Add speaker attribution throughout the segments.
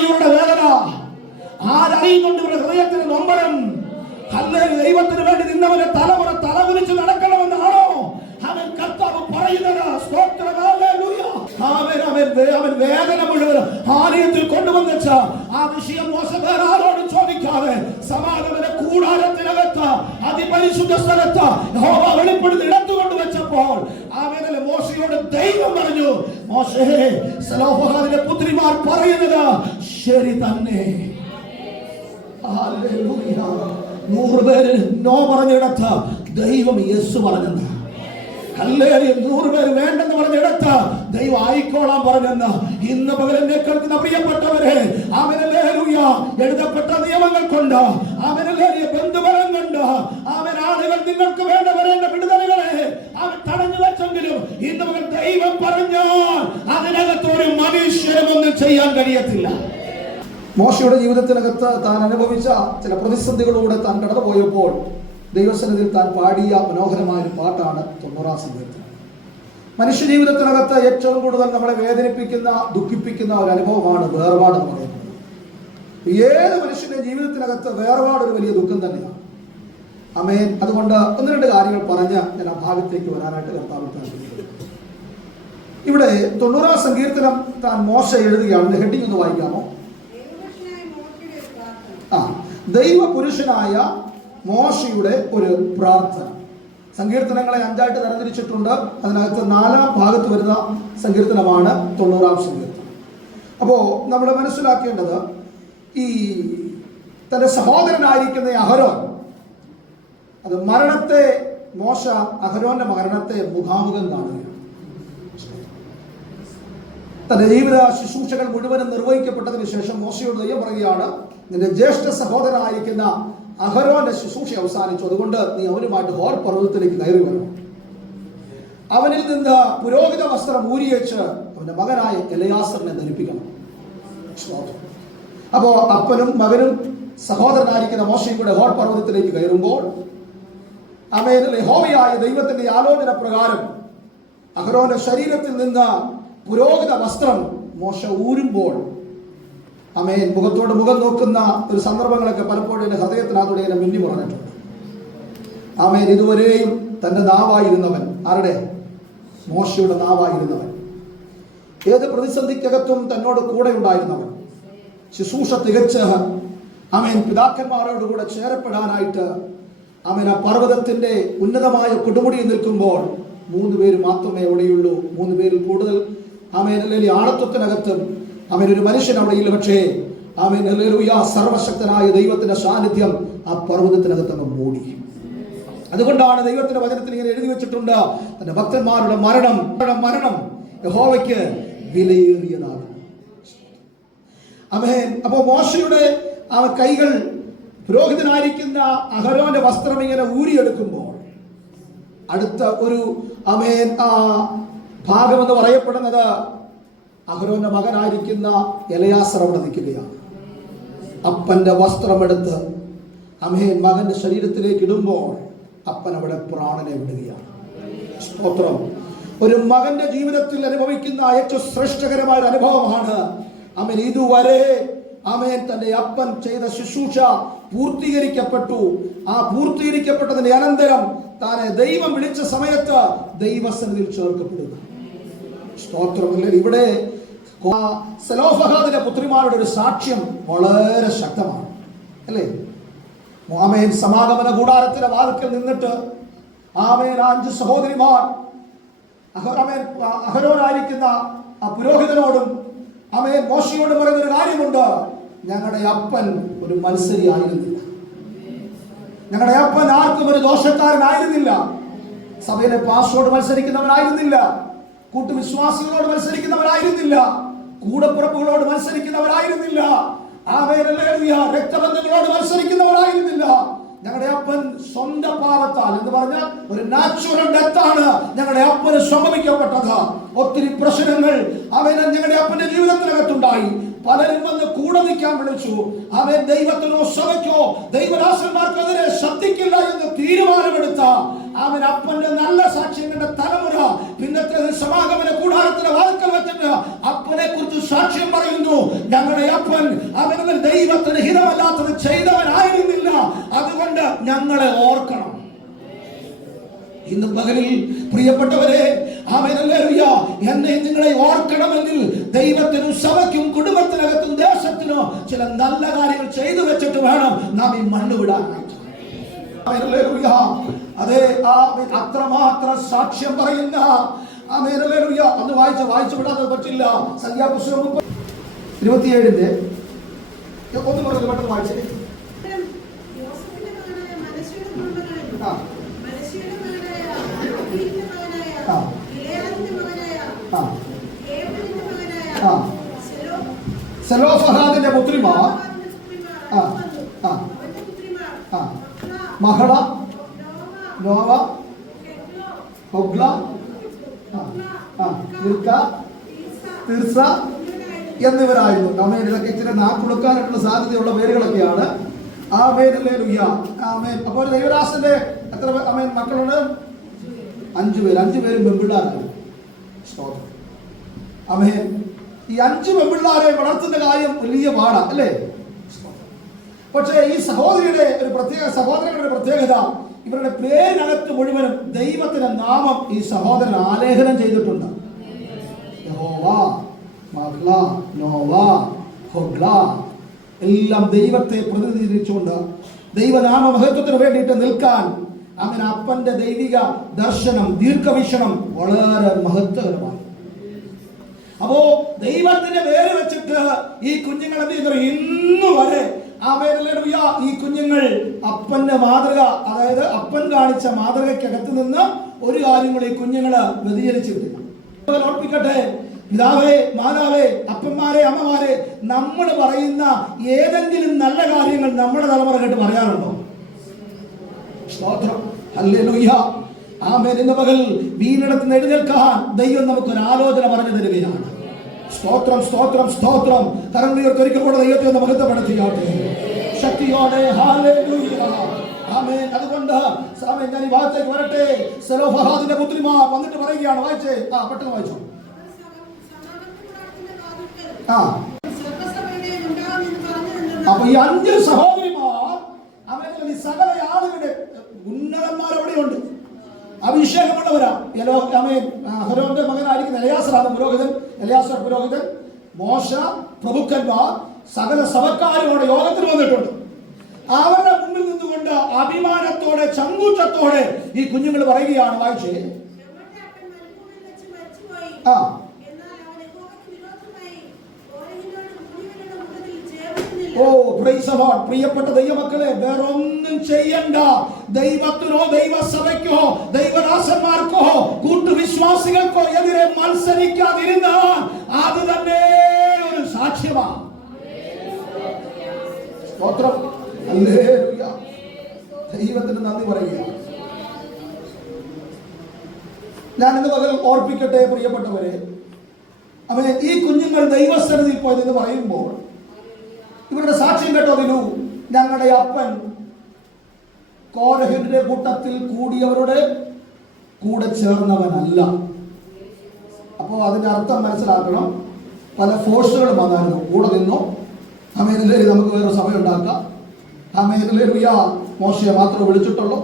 Speaker 1: ഇവരുടെ വേദന. ആരറിയുന്നുണ്ട് ഇവരുടെ ഹൃദയത്തിന് നൊമ്പരം? ദൈവത്തിന് വേണ്ടി നിന്നവരെ തലമുറ തലകുലിച്ച് നടക്കണമെന്നാണോ? അവൻ കർത്താവ് പറയുന്നത്. അവൻ അവൻ അവൻ വേദന മുഴുവൻ ആലയത്തിൽ കൊണ്ടുവന്നുവെച്ച ആ വിഷയം മോശക്കാർ ചോദിക്കാതെ സമാഗമന കൂടാരത്തിനകത്ത് അതിപരിശുദ്ധ സ്ഥലത്ത് വെളിപ്പെടുത്തി ഇടത്തുകൊണ്ട് അവനല്ലേ മോശയോട് ദൈവം പറഞ്ഞു മോശേ സലോഹാദിന്റെ പുത്രിമാർ പറയുന്നത് ശരി തന്നെ. നൂറ് പേര് നോ പറഞ്ഞിടത്ത് ദൈവം യെസ് പറഞ്ഞെന്ന് ഹല്ലേലൂയ. നൂറ് പേര് വേണ്ടെന്ന് പറഞ്ഞിടത്ത് ദൈവം ആയിക്കോളാൻ പറഞ്ഞെന്ന് ഇന്ന് പകലെന്നെ കേൾക്കുന്ന പ്രിയപ്പെട്ടവരെ അവനല്ലേ എഴുതപ്പെട്ട നിയമങ്ങൾ കൊണ്ട് കൊണ്ട് ആളുകൾ നിങ്ങൾക്ക് വേണ്ട വരേണ്ട വിടുതലുകളെ അവർ തടഞ്ഞു വെച്ചെങ്കിലും ഇന്ന് മുതൽ ദൈവം പറഞ്ഞോ അതിനകത്ത് ഒരു മനുഷ്യനും ഒന്നും ചെയ്യാൻ കഴിയത്തില്ല.
Speaker 2: മോശയുടെ ജീവിതത്തിനകത്ത് താൻ അനുഭവിച്ച ചില പ്രതിസന്ധികളിലൂടെ താൻ കടന്നുപോയപ്പോൾ ദൈവസന്നിധിയിൽ താൻ പാടിയ മനോഹരമായ ഒരു പാട്ടാണ് തൊണ്ണൂറാം സംഗീതത്തിൽ മനുഷ്യ ജീവിതത്തിനകത്ത് ഏറ്റവും കൂടുതൽ നമ്മളെ വേദനിപ്പിക്കുന്ന ദുഃഖിപ്പിക്കുന്ന ഒരു അനുഭവമാണ് വേർപാട് എന്ന് പറയുന്നത്. ഏത് മനുഷ്യന്റെ ജീവിതത്തിനകത്ത് വേർപാട് ഒരു വലിയ ദുഃഖം തന്നെയാണ്? അമേൻ അതുകൊണ്ട് ഒന്ന് രണ്ട് കാര്യങ്ങൾ പറഞ്ഞ് ഞാൻ ആ ഭാഗത്തേക്ക് വരാനായിട്ട് കർത്താവ് ഇവിടെ തൊണ്ണൂറാം സങ്കീർത്തനം താൻ മോശ എഴുതുകയാണ് ഹെഡിങ് ഒന്ന് വായിക്കാമോ. ആ ദൈവപുരുഷനായ മോശയുടെ ഒരു പ്രാർത്ഥന. സങ്കീർത്തനങ്ങളെ അഞ്ചായിട്ട് തരംതിരിച്ചിട്ടുണ്ട്. അതിനകത്ത് നാലാം ഭാഗത്ത് വരുന്ന സങ്കീർത്തനമാണ് തൊണ്ണൂറാം സങ്കീർത്തനം. അപ്പോൾ നമ്മൾ മനസ്സിലാക്കേണ്ടത് ഈ തന്റെ സഹോദരനായിരിക്കുന്ന അഹരോ അഹരോൻ അത് മരണത്തെ മോശ അഹരോന്റെ മരണത്തെ മുഖാമുഖം കാണുകയാണ്. തന്റെ ജീവിത ശുശ്രൂഷകൾ മുഴുവനും നിർവഹിക്കപ്പെട്ടതിന് ശേഷം മോശയോട് ദൈവം പറയുകയാണ് നിന്റെ ജ്യേഷ്ഠ സഹോദരനായിരിക്കുന്ന അഹരോന്റെ ശുശ്രൂഷ അവസാനിച്ചു. അതുകൊണ്ട് നീ അവനുമായിട്ട് ഹോർ പർവതത്തിലേക്ക് കയറി വരണം. അവനിൽ നിന്ന് പുരോഹിത വസ്ത്രം ഊരിയേച്ച് അവന്റെ മകനായ എലയാസറിനെ ധരിപ്പിക്കണം. അപ്പോ അപ്പനും മകനും സഹോദരനായിരിക്കുന്ന മോശയും കൂടെ ഹോർ പർവതത്തിലേക്ക് കയറുമ്പോൾ അമേനിൽ ഹോമിയായ ദൈവത്തിന്റെ ആലോചന പ്രകാരം അഹ്റോന്റെ ശരീരത്തിൽ നിന്ന് പുരോഹിത വസ്ത്രം മോശ ഊരുമ്പോൾ അമേൻ മുഖത്തോട് മുഖം നോക്കുന്ന ഒരു സന്ദർഭങ്ങളൊക്കെ പലപ്പോഴും എന്റെ ഹൃദയത്തിനകത്തൂടെ എന്നെ മിന്നി പറഞ്ഞിട്ടുണ്ട്. അമേൻ ഇതുവരെയും തന്റെ നാവായിരുന്നവൻ ആരുടെ? മോശയുടെ നാവായിരുന്നവൻ. ഏത് പ്രതിസന്ധിക്കകത്തും തന്നോട് കൂടെ ഉണ്ടായിരുന്നവൻ. ശുശ്രൂഷ തികച്ച് അമേൻ പിതാക്കന്മാരോട് കൂടെ ചേരപ്പെടാനായിട്ട് ആമേൻ ആ പർവതത്തിന്റെ ഉന്നതമായ കൊടുമുടിയിൽ നിൽക്കുമ്പോൾ മൂന്ന് പേര് മാത്രമേ അവിടെയുള്ളൂ. മൂന്ന് പേരിൽ കൂടുതൽ ആമേൻ അല്ലെങ്കിൽ ആളത്വത്തിനകത്തും ആമേൻ ഒരു മനുഷ്യൻ അവിടെയില്ല. പക്ഷേ ആമേൻ ഹല്ലേലൂയ സർവശക്തനായ ദൈവത്തിന്റെ സാന്നിധ്യം ആ പർവതത്തിനകത്ത് അങ്ങ് മൂടി. അതുകൊണ്ടാണ് ദൈവത്തിന്റെ വചനത്തിൽ ഇങ്ങനെ എഴുതി വെച്ചിട്ടുണ്ട്. തന്റെ ഭക്തന്മാരുടെ മരണം മരണം യഹോവയ്ക്ക് വിലയേറിയതാണ്. അമേൻ അപ്പോ മോശയുടെ ആ കൈകൾ പുരോഹിതനായിരിക്കുന്ന അഹരോന്റെ വസ്ത്രം ഇങ്ങനെ ഊരിയെടുക്കുമ്പോൾ അടുത്ത ഒരു അമേൻ ആ ഭാഗം എന്ന് പറയപ്പെടുന്നത് അഹരോന്റെ മകനായിരിക്കുന്ന എലയാസർ അവിടെ നിൽക്കുകയാണ്. അപ്പന്റെ വസ്ത്രമെടുത്ത് അമേൻ മകന്റെ ശരീരത്തിലേക്ക് ഇടുമ്പോൾ അപ്പൻ അവിടെ പ്രാണനെ വിടുകയാണ്. സ്തോത്രം. ഒരു മകന്റെ ജീവിതത്തിൽ അനുഭവിക്കുന്ന ഏറ്റവും ശ്രേഷ്ഠകരമായ ഒരു അനുഭവമാണ് അമൻ ഇതുവരെ അമേൻ തന്റെ അപ്പൻ ചെയ്ത ശുശ്രൂഷ പൂർത്തീകരിക്കപ്പെട്ടു. ആ പൂർത്തീകരിക്കപ്പെട്ടതിന്റെ അനന്തരം താനെ ദൈവം വിളിച്ച സമയത്ത് ദൈവസന്നിധിയിൽ ചേർക്കപ്പെടുന്നു. സ്തോത്രമല്ലേ? ഇവിടെ സലോഫഹാദിന്റെ പുത്രിമാരുടെ ഒരു സാക്ഷ്യം വളരെ ശക്തമാണ്. അല്ലേ? ആമേൻ സമാഗമന കൂടാരത്തിന്റെ വാതിക്കൽ നിന്നിട്ട് ആമേൻ അഞ്ച് സഹോദരിമാർ അഹറമേൻ അഹരോനായിരിക്കുന്ന ആ പുരോഹിതനോടും അമേൻ മോശയോടും പറയുന്ന ഒരു കാര്യമുണ്ട്. ഞങ്ങളുടെ അപ്പൻ ഒരു മത്സരി ആയിരുന്നില്ല ഞങ്ങളുടെ അപ്പൻ ആർക്കും ഒരു ദോഷക്കാരനായിരുന്നില്ല. സഭയിലെ പാസ്റ്റോട് മത്സരിക്കുന്നവനായിരുന്നില്ല കൂട്ടുവിശ്വാസികളോട് മത്സരിക്കുന്നവരായിരുന്നില്ല. കൂടപ്പുറപ്പുകളോട് മത്സരിക്കുന്നവരായിരുന്നില്ല. രക്തബന്ധങ്ങളോട് മത്സരിക്കുന്നവരായിരുന്നില്ല. ഞങ്ങളുടെ അപ്പൻ സ്വന്തം പാപത്താൽ എന്ന് പറഞ്ഞാൽ ഒരു നാച്ചുറൽ ഡെത്താണ് ഞങ്ങളുടെ അപ്പന് സംഭവിക്കപ്പെട്ടത്. ഒത്തിരി പ്രശ്നങ്ങൾ അവന് ഞങ്ങളുടെ അപ്പന്റെ ജീവിതത്തിനകത്തുണ്ടായി. പലരും വന്ന് കൂടെ നിൽക്കാൻ വിളിച്ചു. അവൻ ദൈവത്തിനോ സഭയ്ക്കോ ദൈവദാസന്മാർക്കെതിരെ ശബ്ദിക്കില്ല എന്ന് തീരുമാനമെടുത്ത അവൻ അപ്പന്റെ നല്ല സാക്ഷ്യങ്ങളുടെ തലമുറ പിന്നത്തെ സമാഗമന കൂടാരത്തിന്റെ വാതിക്കൽ വെച്ചിട്ട് അപ്പനെ കുറിച്ച് സാക്ഷ്യം പറയുന്നു. ഞങ്ങളുടെ അപ്പൻ അവനവൻ ദൈവത്തിന് ഹിതമല്ലാത്തത് ചെയ്തവനായിരുന്നില്ല. അതുകൊണ്ട് ഞങ്ങളെ ഓർക്കണം. ഇന്ന് പകലിൽ പ്രിയപ്പെട്ടവരെ എന്നെ നിങ്ങളെ ഓർക്കണമെങ്കിൽ ദൈവത്തിനും സഭയ്ക്കും കുടുംബത്തിനകത്തും ദേശത്തിനോ ചില നല്ല കാര്യങ്ങൾ ചെയ്തു വെച്ചിട്ട് വേണം നാം ഈ മണ്ണ് വിടാനായിട്ട്. അതെ ആ അത്രമാത്രം സാക്ഷ്യം പറയുന്ന അന്ന് വായിച്ച വായിച്ചു വിടാതെ പറ്റില്ല സംഖ്യാപുസ്തകം ഇരുപത്തിയേഴിന്റെ ഒന്ന് പറഞ്ഞു പെട്ടെന്ന് വായിച്ചേ ആ.
Speaker 3: മനശ്ശെയുടെ മകനായ അഹീലിന്റെ മകനായ
Speaker 2: ആ.
Speaker 3: ഗിലെയാദിന്റെ മകനായ
Speaker 2: ആ
Speaker 3: ഏബലിന്റെ മകനായ
Speaker 2: ആ.
Speaker 3: സെലോ-
Speaker 2: സെലോഫഹാദിന്റെ പുത്രിമാർ ആ. ആ. ആ. മഹള
Speaker 3: നോവ,
Speaker 2: ഒഗ്ല ആ, ആ,
Speaker 3: തിർസ എന്നിവരായിരുന്നു.
Speaker 2: ഇതൊക്കെ ഇച്ചിരി നാക്കുളുക്കാനായിട്ടുള്ള സാധ്യതയുള്ള പേരുകളൊക്കെയാണ് ആ ലുയ്യ ആമേൻ അപ്പോൾ ദൈവരാസിന്റെ എത്ര ആമേൻ മക്കളുണ്ട് അഞ്ചു പേര് അഞ്ചു പേരും പെൺപിള്ളാരാണ് സ്തോത്രം ആമേൻ ഈ അഞ്ചു പെൺപിള്ളാരെ വളർത്തുന്ന കാര്യം വലിയ പാടാ അല്ലേ? പക്ഷേ ഈ സഹോദരിയുടെ ഒരു പ്രത്യേക സഹോദരങ്ങളുടെ ഒരു പ്രത്യേകത ഇവരുടെ പേരിനകത്ത് മുഴുവനും ദൈവത്തിന്റെ നാമം ഈ സഹോദരൻ ആലേഖനം ചെയ്തിട്ടുണ്ട്. എല്ലാം ദൈവത്തെ പ്രതിനിധീകരിച്ചുകൊണ്ട് ദൈവനാമ മഹത്വത്തിന് വേണ്ടിയിട്ട് നിൽക്കാൻ അങ്ങനെ അപ്പന്റെ ദൈവിക ദർശനം ദീർഘവീക്ഷണം വളരെ മഹത്വകരമാണ് അപ്പോ ദൈവത്തിന്റെ പേര് വെച്ചിട്ട് ഈ കുഞ്ഞുങ്ങൾ എന്ത് ചെയ്യുന്നു? ഇന്ന് വരെ ആ ആമേനല്ലേലൂയ ഈ കുഞ്ഞുങ്ങൾ അപ്പന്റെ മാതൃക അതായത് അപ്പൻ കാണിച്ച മാതൃകക്കകത്ത് നിന്ന് ഒരു കാര്യം കൂടി ഈ കുഞ്ഞുങ്ങൾ വ്യതിചലിച്ചിട്ടില്ല ഓർപ്പിക്കട്ടെ പിതാവേ മാതാവേ അപ്പന്മാരെ അമ്മമാരെ നമ്മൾ പറയുന്ന ഏതെങ്കിലും നല്ല കാര്യങ്ങൾ നമ്മുടെ തലമുറ കേട്ട് പറയാറുണ്ടോ? സ്തോത്രം. ഹല്ലേലൂയ. ആമേൻ ഇന്ന് മകൾ വീണിടത്ത് എഴുന്നേൽക്കാൻ ദൈവം നമുക്ക് ഒരു ആലോചന പറഞ്ഞു തരികയാണ്. സ്തോത്രം സ്തോത്രം സ്തോത്രം. കരം ഉയർത്തി ഒരിക്കൽ കൂടെ ദൈവത്തെ ഒന്ന് മഹത്വപ്പെടുത്തിയാട്ടെ ശക്തിയോടെ ആമേൻ. അതുകൊണ്ട് ആമേൻ ഞാൻ ഈ വരട്ടെ. പുത്രിമാർ വന്നിട്ട് പറയുകയാണ്. വായിച്ചേ. ആ പെട്ടെന്ന് വായിച്ചു. ആ. അപ്പൊ ഈ അഞ്ച് സഹോദരിമാർ അവരെ സകല ആളുകളുടെ ഉന്നതന്മാർ അവിടെയുണ്ട് അഭിഷേകമുള്ളവരാ ഹരോന്റെ മകനായിരിക്കുന്ന എലയാസറാണ് പുരോഹിതൻ. എലയാസർ പുരോഹിതൻ. മോശ പ്രഭുക്കന്മാർ സകല സഭക്കാരോടെ യോഗത്തിൽ വന്നിട്ടുണ്ട്. അവരുടെ മുമ്പിൽ നിന്നുകൊണ്ട് അഭിമാനത്തോടെ ചങ്കൂറ്റത്തോടെ ഈ കുഞ്ഞുങ്ങൾ പറയുകയാണ് വായിച്ചേ. ആ
Speaker 3: എന്നാൽ അവൻ യഹോവയ്ക്ക് വിരോധമായി കോരഹിനോട് മുനിവരുടെ മുഖത്തിൽ ചേർന്നില്ല.
Speaker 2: Oh praise Lord. പ്രിയപ്പെട്ട ദൈവമക്കളെ വേറൊന്നും ചെയ്യണ്ട. ദൈവത്തിനോ ദൈവസഭയ്ക്കോ ദൈവദാസന്മാർക്കോ കൂട്ടുവിശ്വാസികൾക്കോ എതിരെ മത്സരിക്കാതിരുന്നാൽ അത് തന്നെ ഒരു സാക്ഷ്യമാണ് സ്തോത്രം. ദൈവത്തിന് നന്ദി പറയുക. ഞാൻ ഇന്ന് ഓർപ്പിക്കട്ടെ പ്രിയപ്പെട്ടവരെ. അവനെ ഈ കുഞ്ഞുങ്ങൾ ദൈവസന്നിധിയിൽ പോയതെന്ന് പറയുമ്പോൾ ഇവരുടെ സാക്ഷ്യം കേട്ടോ വിനു ഞങ്ങളുടെ അപ്പൻ കോരഹിന്റെ കൂട്ടത്തിൽ കൂടിയവരുടെ കൂടെ ചേർന്നവനല്ല. അപ്പോൾ അതിന്റെ അർത്ഥം മനസ്സിലാക്കണം. പല ഫോഴ്സുകളും വന്നായിരുന്നു. കൂടെ നിന്നു. അമേനിലെ നമുക്ക് വേറെ സമയം ഉണ്ടാക്കാം. അമേനിലെ മോശയെ മാത്രമേ വിളിച്ചിട്ടുള്ളൂ.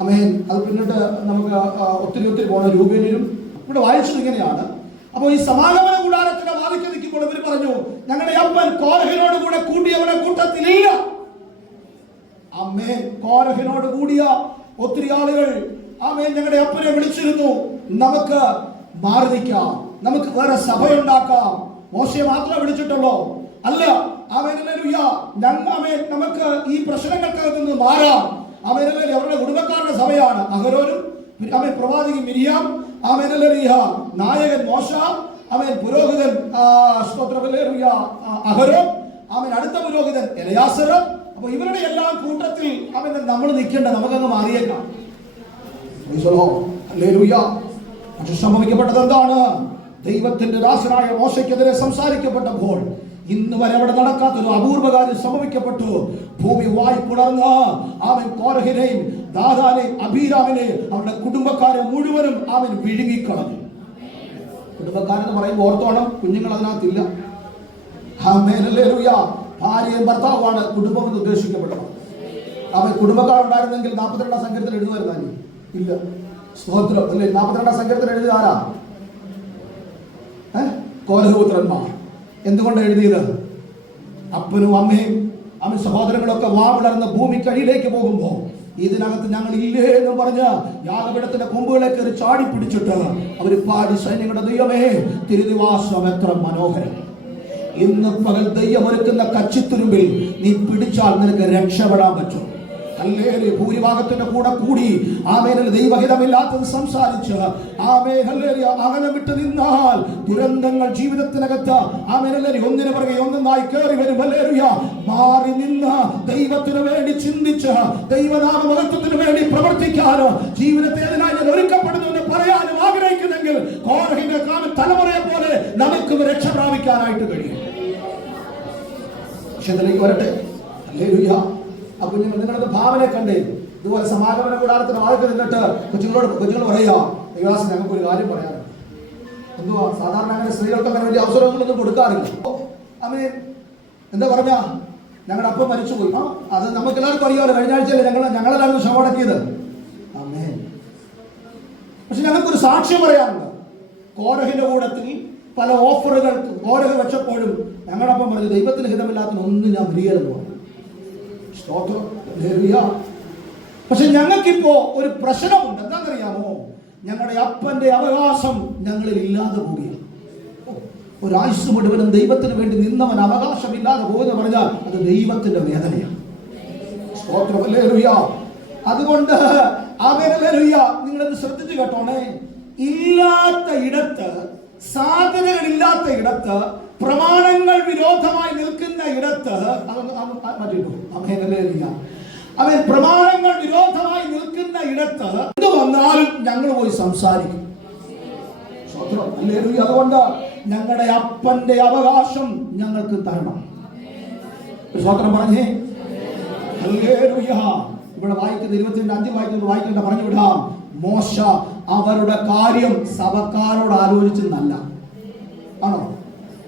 Speaker 2: അമേൻ അത് പിന്നിട്ട് നമുക്ക് ഒത്തിരി ഒത്തിരി പോണ രൂപയിലും ഇവിടെ വായിച്ചത് ഇങ്ങനെയാണ്. അപ്പോൾ ഈ സമാഗമന കൂടാരത്തിന്റെ വാദിക്ക് നിൽക്കുമ്പോൾ ഇവർ പറഞ്ഞു കോരഹിനോട് കൂടെ കൂട്ടിയവരുടെ കൂട്ടത്തിലില്ല. അമ്മേ കോരഹിനോട് കൂടിയ ഒത്തിരി ആളുകൾ അമ്മേൻ ഞങ്ങളുടെ അപ്പനെ വിളിച്ചിരുന്നു. നമുക്ക് മാറി നമുക്ക് വേറെ സഭയുണ്ടാക്കാം. മോശയെ മാത്രമേ വിളിച്ചിട്ടുള്ളൂ. അല്ല അവനല്ലേലൂയ ഞങ്ങൾ അമേൻ നമുക്ക് ഈ പ്രശ്നങ്ങൾക്കകത്ത് നിന്ന് മാറാം. അവനല്ലേ അവരുടെ കുടുംബക്കാരുടെ സഭയാണ്. അഹരോനും അവൻ പ്രവാചകൻ മിരിയാം അവനല്ലേലൂയ നായകൻ മോശ അവൻ പുരോഹിതൻ അഹരോ അവൻ അടുത്ത പുരോഹിതൻ എലയാസർ. അപ്പൊ ഇവരുടെ എല്ലാം കൂട്ടത്തിൽ അവൻ നമ്മൾ നിൽക്കേണ്ട നമുക്കങ്ങ് മാറിയേക്കാം. പക്ഷെ സംഭവിക്കപ്പെട്ടത് എന്താണ്? ദൈവത്തിന്റെ ദാസനായ മോശയ്ക്കെതിരെ സംസാരിക്കപ്പെട്ടപ്പോൾ ഇന്ന് വരെ അവിടെ നടക്കാത്തൊരു അപൂർവ കാര്യം സംഭവിക്കപ്പെട്ടു. ഭൂമി വായി പുലർന്ന് അവൻ കോരഹിനെയും ദാദാനെയും അബീരാമിനെയും അവരുടെ കുടുംബക്കാരെ മുഴുവനും അവൻ വിഴുങ്ങിക്കളഞ്ഞു. കുടുംബക്കാരെന്ന് പറയുമ്പോൾ ഓർത്തോണം കുഞ്ഞുങ്ങൾ അതിനകത്തില്ല. ഭാര്യയും ഭർത്താവുമാണ് കുടുംബം എന്ന് ഉദ്ദേശിക്കപ്പെട്ടത്. അവൻ കുടുംബക്കാരുണ്ടായിരുന്നെങ്കിൽ നാൽപ്പത്തിരണ്ടാം സങ്കീർത്തനം എഴുതുമായിരുന്നു ഇല്ല. സ്തോത്രം അല്ലേ? നാൽപ്പത്തിരണ്ടാം സങ്കീർത്തനം എഴുതി ആരാ? കോലഹോത്രന്മാർ എന്തുകൊണ്ട് എഴുതിയത്? അപ്പനും അമ്മയും അവൻ സഹോദരങ്ങളൊക്കെ വാവിളർന്ന് ഭൂമിക്കടിയിലേക്ക് പോകുമ്പോ ഇതിനകത്ത് ഞങ്ങൾ ഇല്ലേ എന്ന് പറഞ്ഞ് യാഗപീഠത്തിന്റെ കൊമ്പുകളെ കയറി ചാടി പിടിച്ചിട്ട് അവർ പാടി സൈന്യങ്ങളുടെ ദൈവമേ തിരുനിവാസം എത്ര മനോഹരം. ഇന്ന് പകൽ ദൈവം ഒരുക്കുന്ന കച്ചിത്തുരുമ്പിൽ നീ പിടിച്ചാൽ നിനക്ക് രക്ഷപ്പെടാൻ പറ്റും. ഹല്ലേലൂയ. ഭൂരിഭാഗത്തിന്റെ കൂടെ കൂടി ആമേനിൽ ദൈവഹിതമില്ലാത്തത് സംസാരിച്ച് ആമേ ഹല്ലേലൂയ അകലം വിട്ട് നിന്നാൽ ദുരന്തങ്ങൾ ജീവിതത്തിനകത്ത് ആമേനല്ലേ ഒന്നിനു പുറകെ ഒന്നായി കയറി വരും മാറി നിന്ന് ദൈവത്തിനു വേണ്ടി ചിന്തിച്ച് ദൈവനാമ മഹത്വത്തിന് വേണ്ടി പ്രവർത്തിക്കാനോ ജീവിതത്തെ അതിനായി ഞാൻ ഒരുക്കപ്പെടുന്നു എന്ന് പറയാനും ആഗ്രഹിക്കുന്നെങ്കിൽ കോർഹിന്റെ കാലം തലമുറയെ പോലെ നമുക്കും രക്ഷ പ്രാപിക്കാനായിട്ട് കഴിയും. വിഷയത്തിലേക്ക് വരട്ടെ? ഹല്ലേലൂയ. കുഞ്ഞുങ്ങൾ നിങ്ങളുടെ ഭാവന കണ്ടേ ഇതുപോലെ സമാഗമന കൂടാരത്തിന് ആൾക്ക് നിന്നിട്ട് കൊച്ചുങ്ങളോട് കൊച്ചുങ്ങൾ പറയാ വികാസം ഞങ്ങൾക്ക് ഒരു കാര്യം പറയാനുണ്ട്. എന്തുവാ? സാധാരണ അങ്ങനെ സ്ത്രീകൾക്ക് അങ്ങനെ വലിയ അവസരങ്ങളൊന്നും കൊടുക്കാറില്ല. അമ്മേ എന്താ പറഞ്ഞ? ഞങ്ങളുടെ അപ്പം മരിച്ചുപോയി. ആ അത് നമുക്ക് എല്ലാവർക്കും അറിയാമല്ലോ കഴിഞ്ഞ ആഴ്ചയിൽ ഞങ്ങൾ ഞങ്ങളെല്ലാവരും ശവടക്കിയത് അമ്മേ. പക്ഷെ ഞങ്ങൾക്കൊരു സാക്ഷ്യം പറയാറുണ്ട് കോരഹിന്റെ കൂടത്തിൽ പല ഓഫറുകൾ കോരഹ് വെച്ചപ്പോഴും ഞങ്ങളപ്പം പറഞ്ഞു ദൈവത്തിന് ഹിതമില്ലാത്ത ഒന്നും ഞാൻ ഹല്ലേലൂയ. പക്ഷെ ഞങ്ങൾക്കിപ്പോ ഒരു പ്രശ്നമുണ്ട്. എന്താണെന്നറിയാമോ? ഞങ്ങളുടെ അപ്പന്റെ അവകാശം ഞങ്ങളിൽ ഇല്ലാതെ പോവുകയാണ്. ഒരു ഒരായുസ് മുഴുവനും ദൈവത്തിന് വേണ്ടി നിന്നവൻ അവകാശമില്ലാതെ പോകുന്ന പറഞ്ഞാൽ അത് ദൈവത്തിന്റെ വേദനയാണ്. അതുകൊണ്ട് അവരല്ലേലൂയ നിങ്ങളത് ശ്രദ്ധിച്ചു കേട്ടോണേ. ഇല്ലാത്ത ഇടത്ത് സാധ്യതകളില്ലാത്ത ഇടത്ത് പ്രമാണങ്ങൾ വിരോധമായി നിൽക്കുന്ന ഇടത്ത് അമേനല്ലേലൂയ അവൻ പ്രമാണങ്ങൾ വിരോധമായി നിൽക്കുന്ന ഇടത്ത് എന്ത് വന്നാലും ഞങ്ങൾ പോയി സംസാരിക്കും. അതുകൊണ്ട് ഞങ്ങളുടെ അപ്പന്റെ അവകാശം ഞങ്ങൾക്ക് തരണം ഒരു സ്തോത്രം പറഞ്ഞേ. ഇവിടെ വായിക്കുന്ന ഇരുപത്തിരണ്ട് അഞ്ചിൽ വായിക്കുന്നത് വായിക്കേണ്ട പറഞ്ഞു വിടാം മോശ അവരുടെ കാര്യം സഭക്കാരോട് ആലോചിച്ചെന്നല്ല. ആണോ?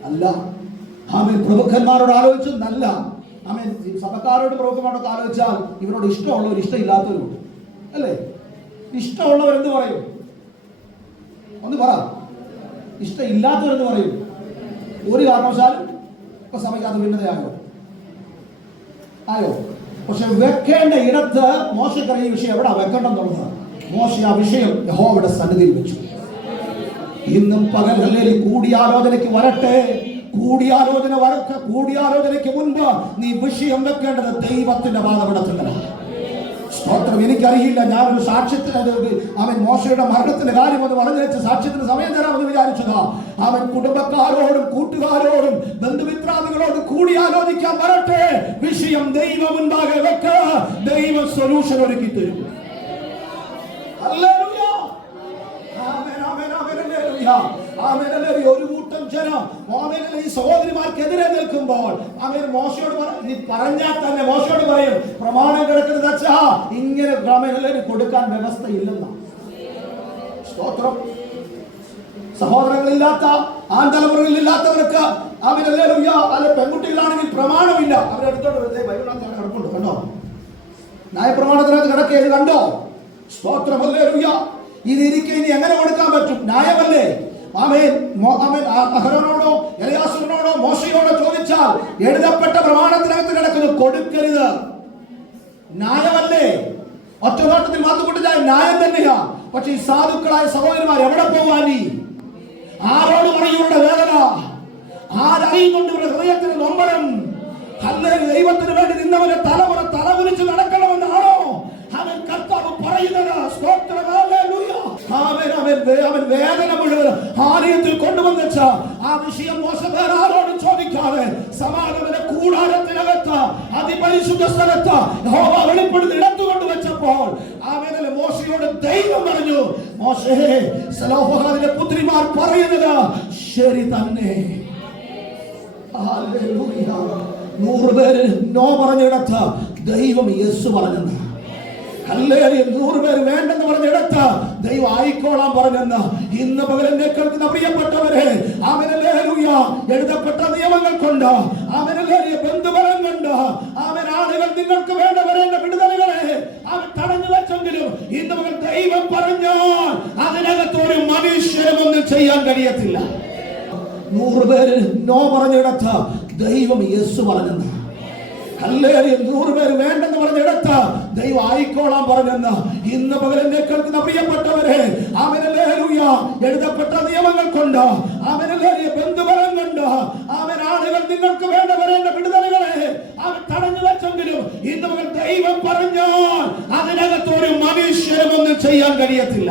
Speaker 2: അല്ല. ആമേ പ്രമുഖന്മാരോട് ആലോചിച്ചെന്നല്ല. നല്ല ഈ സഭക്കാരോട് പ്രമുഖന്മാരോട് ആലോചിച്ചാൽ ഇവരോട് ഇഷ്ടമുള്ളവർ ഇഷ്ടമില്ലാത്തവരുണ്ട്. അല്ലേ? ഇഷ്ടമുള്ളവർ എന്ത് പറയും? ഒന്ന് പറ. ഇഷ്ടമില്ലാത്തവരെന്ന് പറയും? ഒരു കാരണവശാലും ഇപ്പൊ സഭയ്ക്കകത്ത് ഭിന്നതയായോ? ആയോ? പക്ഷെ വെക്കേണ്ട ഇടത്ത് മോശക്കറിയ വിഷയം എവിടെ? വെക്കണ്ടെന്നുള്ളത് മോശ ആ വിഷയം യഹോവയുടെ സന്നിധിയിൽ വെച്ചു. ഇന്നും പകൽ ഹല്ലേലൂയ കൂടിയാലോചനയ്ക്ക് വരട്ടെ. കൂടിയാലോചന വരട്ടെ. കൂടിയാലോചനയ്ക്ക് മുൻപ് നീ വിഷയം വെക്കേണ്ടത് ദൈവത്തിന്റെ പാതപടത്തിലാണ് സ്തോത്രം. എനിക്കറിയില്ല ഞാനൊരു സാക്ഷ്യത്തിന് അവൻ മോശയുടെ മരണത്തിന്റെ കാര്യം അത് വെച്ച് സാക്ഷ്യത്തിന് സമയം തരാമെന്ന് വിചാരിച്ചതാ. അവൻ കുടുംബക്കാരോടും കൂട്ടുകാരോടും ബന്ധുമിത്രാദികളോടും കൂടി ആലോചിക്കാൻ വരട്ടെ. വിഷയം ദൈവം ഉണ്ടാകെ വെക്ക. ദൈവം സൊല്യൂഷൻ ഒരുക്കി തരും ഹല്ലേലൂയ. ആമേൻ, ആമേൻ, ആമേൻ, ഹല്ലേലൂയ. ആമേൻ, ഹല്ലേലൂയ. ഒരു കൂട്ടം ജനം. ഈ സഹോദരിമാർക്കെതിരെ നിൽക്കുമ്പോൾ അവൻ മോശയോട് പറഞ്ഞാൽ തന്നെ മോശയോട് പറയും. പ്രമാണം കിടക്കുന്നത് അച്ഛാ ഇങ്ങനെ ഹല്ലേലൂയ, കൊടുക്കാൻ വ്യവസ്ഥയില്ലെന്ന. സ്തോത്രം. സഹോദരങ്ങളില്ലാത്ത ആൺതലമുറകളില്ലാത്തവർക്ക് അവരല്ലേ അല്ല പെൺകുട്ടികളാണെങ്കിൽ പ്രമാണമില്ല. അവരെടുത്തോണ്ട് ബൈബിളിനകത്ത് കിടപ്പുണ്ട്. കണ്ടോ? ന്യായപ്രമാണത്തിനകത്ത് കിടക്കുക കണ്ടോ? സ്തോത്രമല്ലേ ഇതിരിക്കെ ഇനി എങ്ങനെ കൊടുക്കാൻ പറ്റും? ന്യായമല്ലേ? ആമേൻ. ആമേൻ. അഹരോനോടോ എലയാസുരനോടോ മോശയോടോ ചോദിച്ചാൽ എഴുതപ്പെട്ട പ്രമാണത്തിനകത്ത് കിടക്കുന്നു കൊടുക്കരുത്. ന്യായമല്ലേ? ഒറ്റ നോട്ടത്തിൽ മാത്തുകൊണ്ടില്ല ന്യായം തന്നെയാ. പക്ഷെ ഈ സാധുക്കളായ സഹോദരന്മാർ എവിടെ പോവാനി ആരോട് പറയുവരുടെ വേദന? ആരറിയുന്നുണ്ട് ഇവരുടെ ഹൃദയത്തിന് നൊമ്പരം? അല്ലെങ്കിൽ ദൈവത്തിന് വേണ്ടി നിന്നവരെ തലമുറ തലകുലിച്ച് നടക്കണമെന്നാണോ? അവൻ കർത്താവ് പറയുന്നത് സ്തോത്രം. അവൻ അവൻ അവൻ വേദന മുഴുവൻ ആലയത്തിൽ കൊണ്ടുവന്നുവെച്ച ആ വിഷയം മോശക്കാർ ആരോടും ചോദിക്കാതെ സമാഗമന കൂടാരത്തിനകത്ത് അതിപരിശുദ്ധ സ്ഥലത്ത് യഹോവ വെളിപ്പെടുത്തി ഇടത്തു കൊണ്ടുവച്ചപ്പോൾ അവനെ മോശയോട് ദൈവം പറഞ്ഞു മോശേ സലോഹാദിന്റെ പുത്രിമാർ പറയുന്നത് ശരി തന്നെ. നൂറ് പേര് നോ പറഞ്ഞിടത്ത് ദൈവം യേശു ഹല്ലേലൂയ. നൂറ് പേര് വേണ്ടെന്ന് പറഞ്ഞിടത്ത് ദൈവം ആയിക്കോളാൻ പറഞ്ഞെന്ന് ഇന്ന് പകലെന്നെ കേൾക്കുന്ന പ്രിയപ്പെട്ടവരെ അവനല്ലേലൂയ എഴുതപ്പെട്ട നിയമങ്ങൾ കൊണ്ട് അവനല്ലേലൂയ ബന്ധുബലം കൊണ്ട് അവൻ ആളുകൾ നിങ്ങൾക്ക് വേണ്ട വിടുതലുകളെ അവൻ തടഞ്ഞു വെച്ചെങ്കിലും ഇന്ന് പകൽ ദൈവം പറഞ്ഞാൽ അതിനകത്ത് ഒരു മനുഷ്യരമൊന്നും ചെയ്യാൻ കഴിയത്തില്ല. നൂറ് പേര് നോ പറഞ്ഞിടത്ത് ദൈവം യെസ് പറഞ്ഞെന്ന്. ഹല്ലേലൂയ. നൂറ് പേര് വേണ്ടെന്ന് പറഞ്ഞിടത്ത് ദൈവം ആയിക്കോളാൻ പറഞ്ഞെന്ന് ഇന്ന് പകലെന്നെ കേൾക്കുന്ന പ്രിയപ്പെട്ടവരെ അവനല്ലേലൂയ എഴുതപ്പെട്ട നിയമങ്ങൾ കൊണ്ട് അവനല്ലേലൂയ ബന്ധുബലം കൊണ്ട് അവൻ ആളുകൾ നിങ്ങൾക്ക് വേണ്ട വരേണ്ട വിടുതലുകളെ അവൻ വെച്ചെങ്കിലും ഇന്ന് പകൽ ദൈവം പറഞ്ഞാൽ അതിനകത്ത് ഒരു മനുഷ്യനും ഒന്നും ചെയ്യാൻ കഴിയത്തില്ല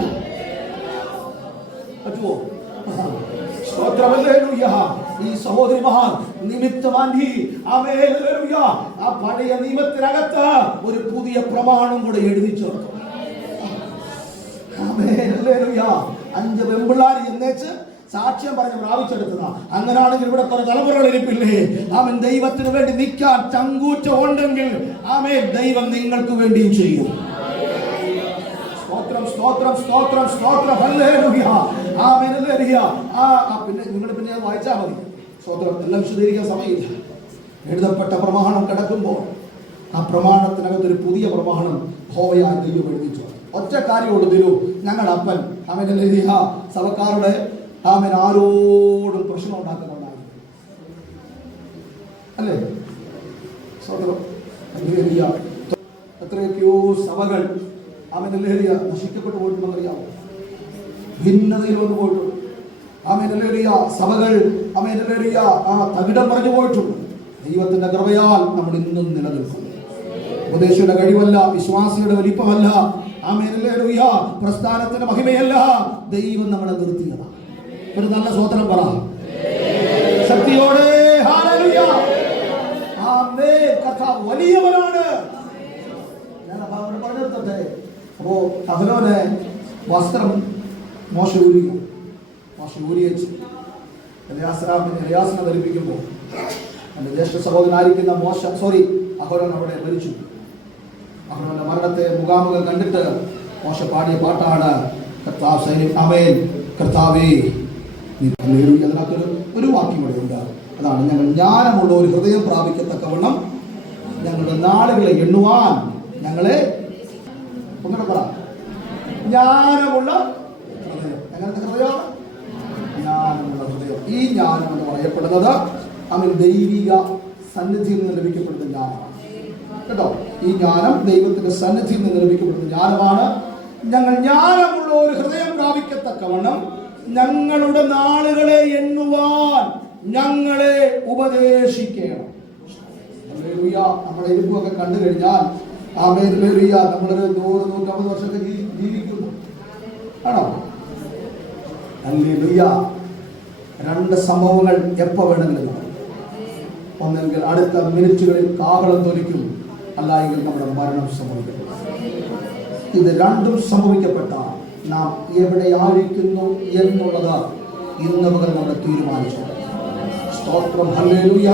Speaker 2: പറ്റുമോ. ഈ സഹോദരിമാർ നിമിത്തമാന്തി. ആ പഴയ നിയമത്തിനകത്ത് ഒരു പുതിയ പ്രമാണം കൂടെ എഴുതി ചേർത്തു ആമേൻ. അഞ്ച് വെമ്പിള്ളാരി എന്നേച്ച് സാക്ഷ്യം പറഞ്ഞ് പ്രാപിച്ചെടുത്തതാ. അങ്ങനാണെങ്കിൽ ഇവിടെ കുറെ തലമുറകൾ ഇരിപ്പില്ലേ? അവൻ ദൈവത്തിന് വേണ്ടി നിൽക്കാൻ ചങ്കൂറ്റ ഉണ്ടെങ്കിൽ ആമേൻ ദൈവം നിങ്ങൾക്ക് വേണ്ടിയും ചെയ്യും. സ്തോത്രം സ്തോത്രം സ്തോത്രം സ്തോത്രം. ആമേൻ ഹല്ലേലൂയ. ആ പിന്നെ നിങ്ങൾ പിന്നെ വായിച്ചാൽ മതി. സ്തോത്രം. എല്ലാം വിശദീകരിക്കാൻ സമയമില്ല. എഴുതപ്പെട്ട പ്രമാണം കിടക്കുമ്പോൾ ആ പ്രമാണത്തിനകത്ത് ഒരു പുതിയ പ്രമാണം ഹോവയാ ദൈവം എഴുതിച്ചു. ഒറ്റ കാര്യമുള്ളൂ ദിലു ഞങ്ങളുടെ അപ്പൻ. അവൻ ഹല്ലേലൂയ. സഭക്കാരുടെ ആമൻ ആരോടും പ്രശ്നം ഉണ്ടാക്കുന്നുണ്ടായിരുന്നു അല്ലേ? ഹല്ലേലൂയ. എത്രയൊക്കെയോ സഭകൾ അവനല്ലേറിയ നശിക്കപ്പെട്ടു പോയിട്ടുണ്ടെന്നറിയാമോ? ഭിന്നതയിൽ വന്നു പോയിട്ടുണ്ട്. അവനല്ലേറിയ സഭകൾ അമേനലേറിയ ആ തകിടം പറഞ്ഞു പോയിട്ടുണ്ട്. ദൈവത്തിന്റെ കൃപയാൽ നമ്മൾ ഇന്നും നിലനിൽക്കുന്നു ഉപദേശയുടെ കഴിവല്ല വിശ്വാസിയുടെ വലിപ്പമല്ല. ആമേനല്ലേലൂയ പ്രസ്ഥാനത്തിന്റെ മഹിമയല്ല. ദൈവം നമ്മളെ നിർത്തിയതാണ് ഒരു നല്ല സ്വോത്രം പറ. ശക്തിയോടെ വലിയവനാണ്. അപ്പൊ അഹലോനെ വസ്ത്രം മോശം ഊരി വെച്ച് എലിയാസറാമിനെ എലിയാസിനെ ധരിപ്പിക്കുമ്പോൾ എന്റെ ജ്യേഷ്ഠ സഹോദരനായിരിക്കുന്ന മോശ സോറി അഹോരൻ അവിടെ മരിച്ചു. അഹോരന്റെ മരണത്തെ മുഖാമുഖം കണ്ടിട്ട് മോശ പാടിയ പാട്ടാണ് കർത്താവ് അമേൻ കർത്താവേ. അതിനകത്തൊരു ഒരു വാക്യം ഇവിടെ ഉണ്ട്. അതാണ് ഞങ്ങൾ ജ്ഞാനമുള്ള ഒരു ഹൃദയം പ്രാപിക്കത്തക്കവണ്ണം ഞങ്ങളുടെ നാളുകളെ എണ്ണുവാൻ ഞങ്ങളെ ഒന്നുകൂടെ പറ. ജ്ഞാനമുള്ള ഹൃദയം. എങ്ങനത്തെ ഹൃദയമാണ്? ജ്ഞാനമുള്ള ഹൃദയം ഈ ജ്ഞാനം എന്ന് പറയപ്പെടുന്നത്. അവൻ ദൈവിക സന്നിധിയിൽ നിന്ന് ലഭിക്കപ്പെടുന്ന ജ്ഞാനമാണ്. കേട്ടോ? ഈ ജ്ഞാനം ദൈവത്തിന്റെ സന്നിധിയിൽ നിന്ന് ലഭിക്കപ്പെടുന്ന ജ്ഞാനമാണ്. ഞങ്ങൾ ജ്ഞാനമുള്ള ഒരു ഹൃദയം പ്രാപിക്കത്തക്കവണ്ണം ഞങ്ങളുടെ നാളുകളെ എണ്ണുവാൻ ഞങ്ങളെ ഉപദേശിക്കണം. നമ്മുടെ എരിപ്പൊക്കെ കണ്ടു കഴിഞ്ഞാൽ ആമേലുയ നമ്മളൊരു നൂറ് നൂറ്റമ്പത് വർഷമൊക്കെ ജീവിക്കുന്നു. ആണോ? ഹല്ലേലൂയ. രണ്ട് സംഭവങ്ങൾ എപ്പോ വേണമെങ്കിലും ഒന്നെങ്കിൽ അടുത്ത മിനിറ്റുകളിൽ കാഹളം തൊലിക്കും അല്ലായെങ്കിൽ നമ്മുടെ മരണം സംഭവിക്കും. ഇത് രണ്ടും സംഭവിക്കപ്പെട്ട നാം എവിടെയായിരിക്കുന്നു എന്നുള്ളത് ഇന്ന് മുതൽ നമ്മൾ തീരുമാനിച്ചു. സ്തോത്രം ഹല്ലേലൂയ.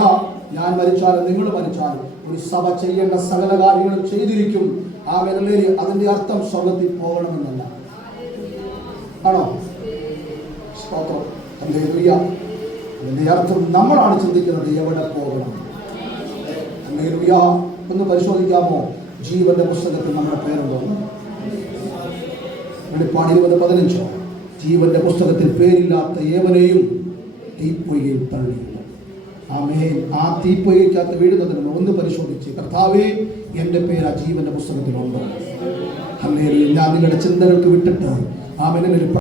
Speaker 2: ഞാൻ മരിച്ചാലും നിങ്ങൾ മരിച്ചാലും ഒരു സഭ ചെയ്യേണ്ട സകല കാര്യങ്ങളും ചെയ്തിരിക്കും. ആ വിരലിൽ അതിന്റെ അർത്ഥം സ്വർഗത്തിൽ പോകണമെന്നല്ല. ആണോ? സ്തോത്രം. ഹല്ലേലൂയ അതിന്റെ അർത്ഥം നമ്മളാണ് ചിന്തിക്കുന്നത് എവിടെ പോകണം? ഹല്ലേലൂയ ഒന്ന് പരിശോധിക്കാമോ? ജീവന്റെ പുസ്തകത്തിൽ നമ്മുടെ പേരുണ്ടോ? വെളിപ്പാട് ഇരുപത് പതിനഞ്ചോ. ജീവന്റെ പുസ്തകത്തിൽ പേരില്ലാത്ത ഏവനെയും തീപ്പൊയ്യിൽ തള്ളിയില്ല ആമേൻ. ആ തീപ്പൊയ്കയ്ക്കകത്ത് വീഴുന്നതിന് ഒന്ന് പരിശോധിച്ച്. കർത്താവേ എന്റെ പേര് ആ ജീവന്റെ പുസ്തകത്തിലുണ്ട്. അല്ലേ ഞാൻ നിങ്ങളുടെ ചിന്തകൾക്ക് വിട്ടിട്ട് ആമേനെ